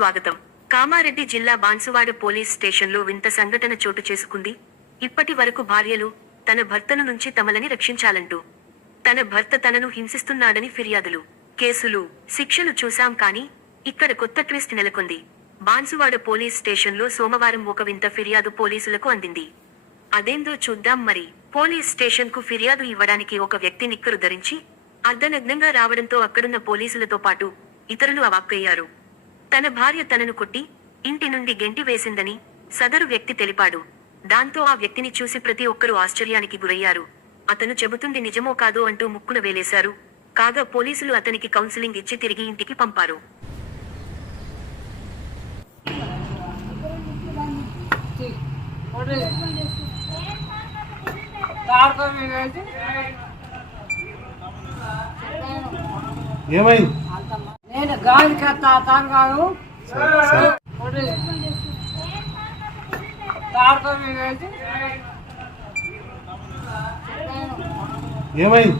స్వాగతం. కామారెడ్డి జిల్లా బాన్సువాడ పోలీస్ స్టేషన్లో వింత సంఘటన చోటు చేసుకుంది. ఇప్పటి వరకు భార్యలు తన భర్తను నుంచి తమలని రక్షించాలంటూ తన భర్త తనను హింసిస్తున్నాడని ఫిర్యాదులు, కేసులు, శిక్షలు చూశాం. కానీ ఇక్కడ కొత్త ట్విస్ట్ నెలకొంది. బాన్సువాడ పోలీస్ స్టేషన్లో సోమవారం ఒక వింత ఫిర్యాదు పోలీసులకు అందింది. అదేందో చూద్దాం మరి. పోలీస్ స్టేషన్ కు ఫిర్యాదు ఇవ్వడానికి ఒక వ్యక్తి నిక్కరు ధరించి అర్ధనగ్నంగా రావడంతో అక్కడున్న పోలీసులతో పాటు ఇతరులు అవాక్కయ్యారు. తన భార్య తనను కొట్టి ఇంటి నుండి గెంటి వేసిందని సదరు వ్యక్తి తెలిపాడు. దాంతో ఆ వ్యక్తిని చూసి ప్రతి ఒక్కరూ ఆశ్చర్యానికి గురయ్యారు. అతను చెబుతుంది నిజమో కాదో అంటూ ముక్కున వేలేశారు. కాగా పోలీసులు అతనికి కౌన్సిలింగ్ ఇచ్చి తిరిగి ఇంటికి పంపారు. ఏమైంది? నేను గాలి తాగాను ఏమైంది?